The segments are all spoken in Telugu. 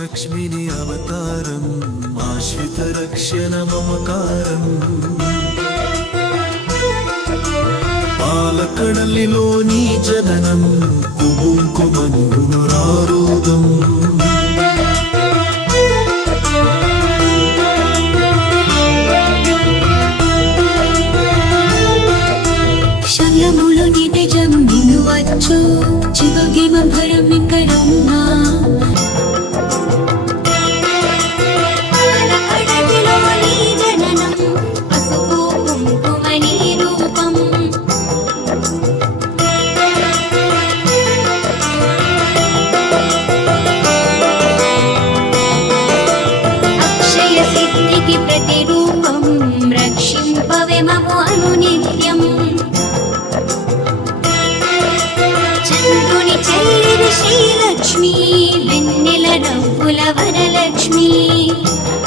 लक्ष्मिनि अवतारम् आश्रितरक्षणममकारम् पालकडलिलो नी जननं कुबुङ्कुमनुरारोदम् शल्यमुलु निजं निनुवच्चु Thank you.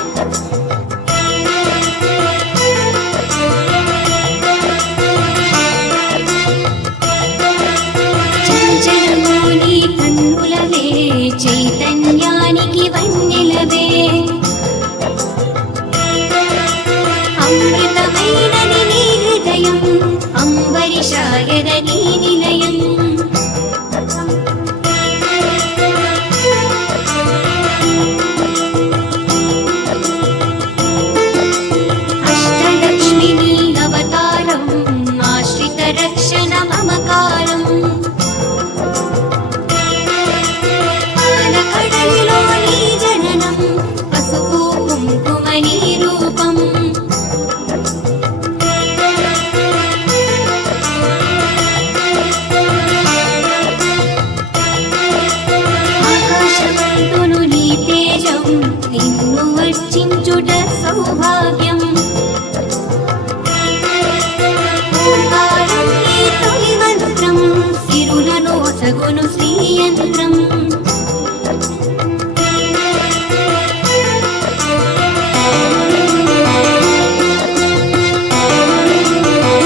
సగును శ్రీయంత్రం.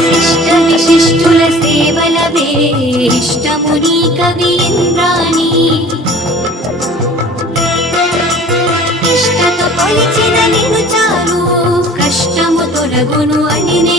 శిష్ట విశిష్టుల సేవలవే ఇష్టముని కవీంద్రాణి ఇష్టత పలిచిన నిను కష్టము తొలగును అని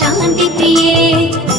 शान्ति प्रिये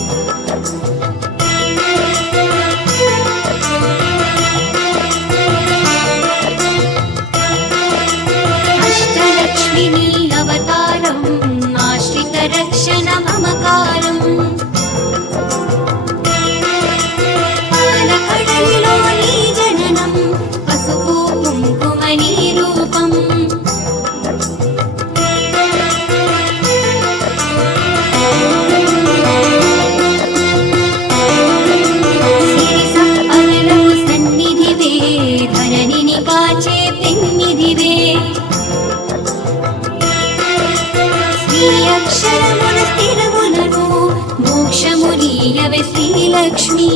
కాచే పెన్నిదివే. శ్రీ అక్షరమున స్థిరములను మోక్షమునీయవే శ్రీలక్ష్మీ.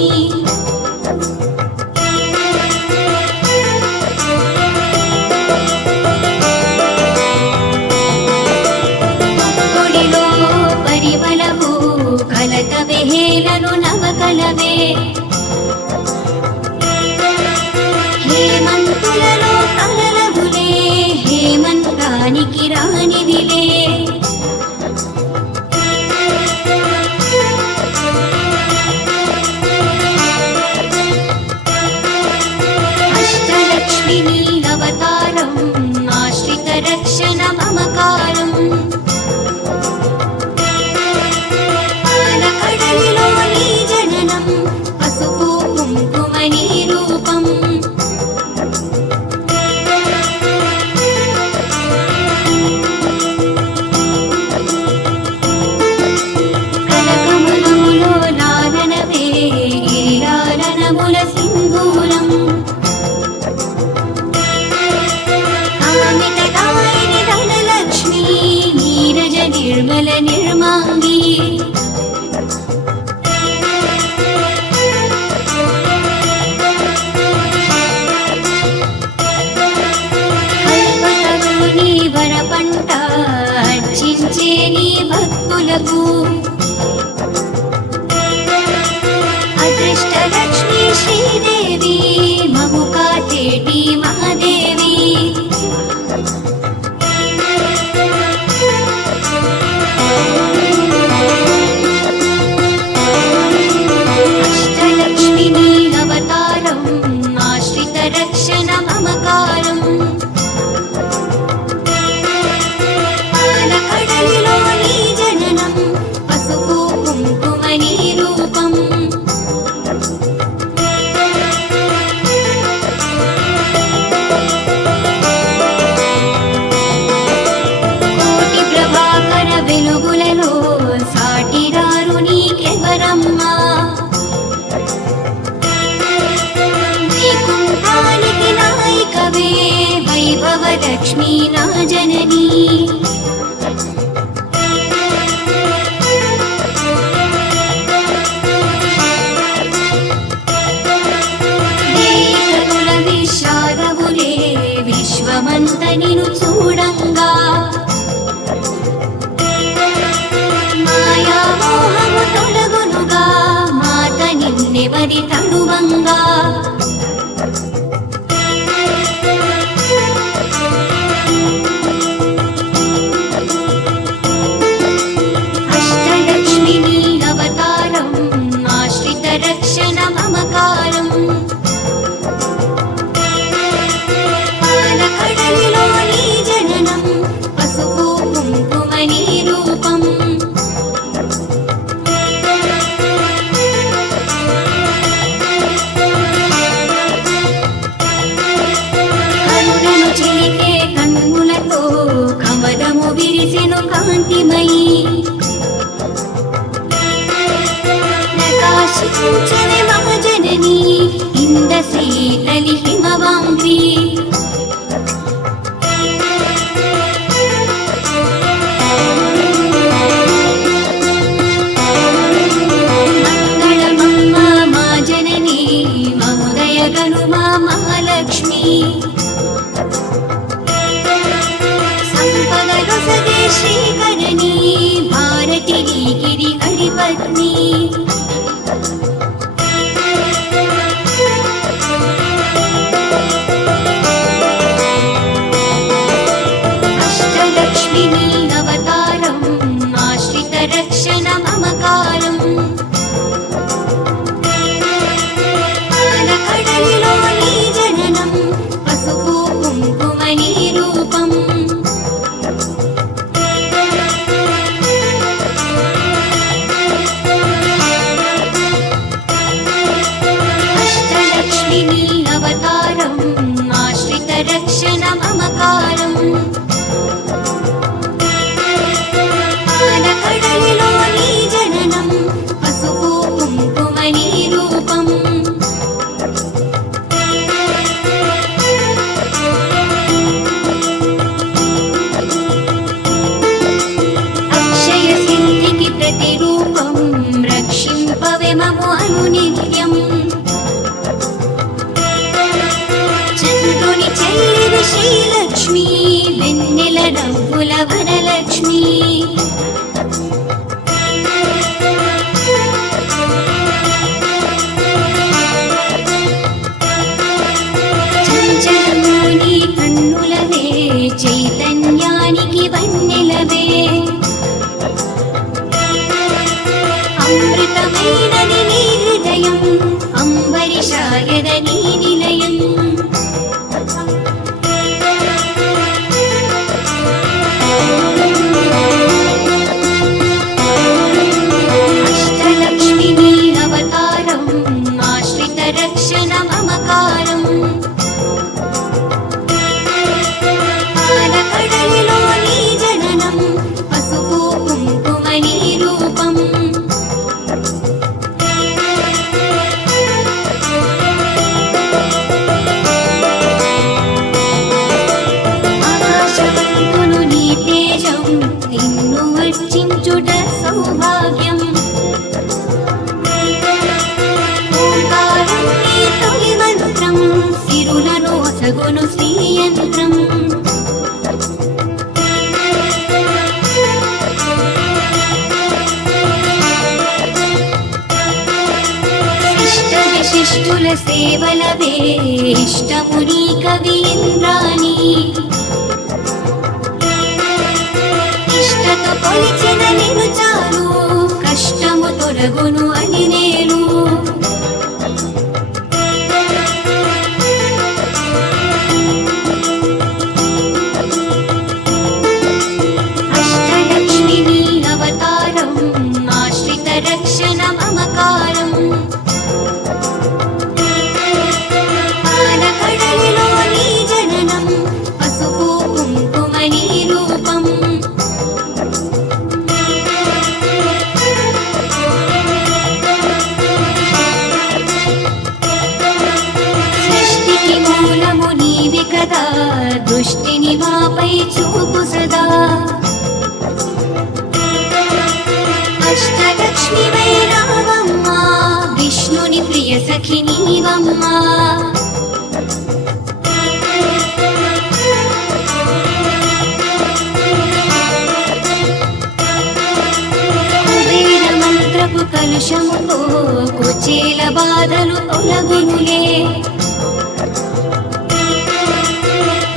कृष्ण कृष्णलक्ष्मी श्रीदेवी। अमृतमैदनि हृदयम् अम्बरिशायदनी cabina. కలుపు కలుషముతో కుచీల బాధలు తొలగునులే.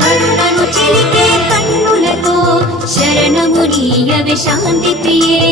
కరుణను చిలికే కన్నులతో శరణము నీయవి శాంతి ప్రియే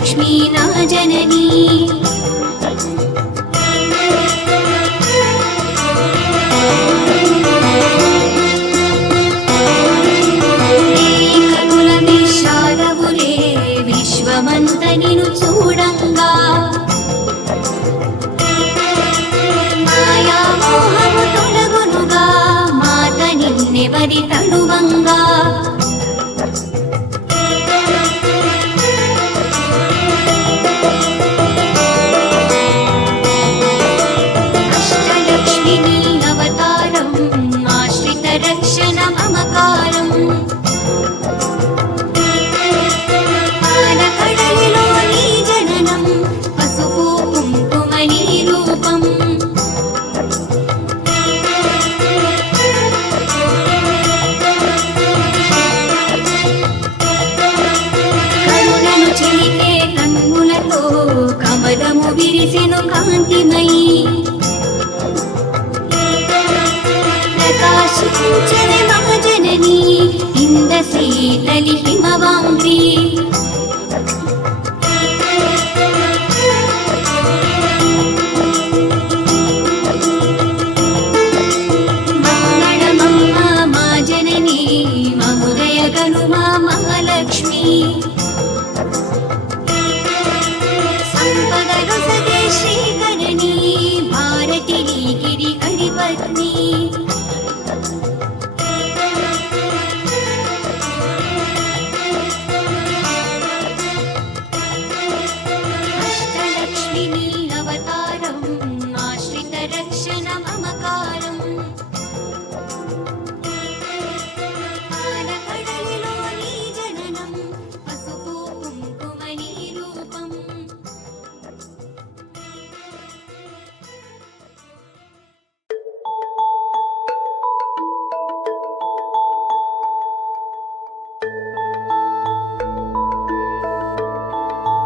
लक्ष्मीना जननी। ప్రకాశించని మహజనని ఇంద శీతలి హిమవాంగ్రి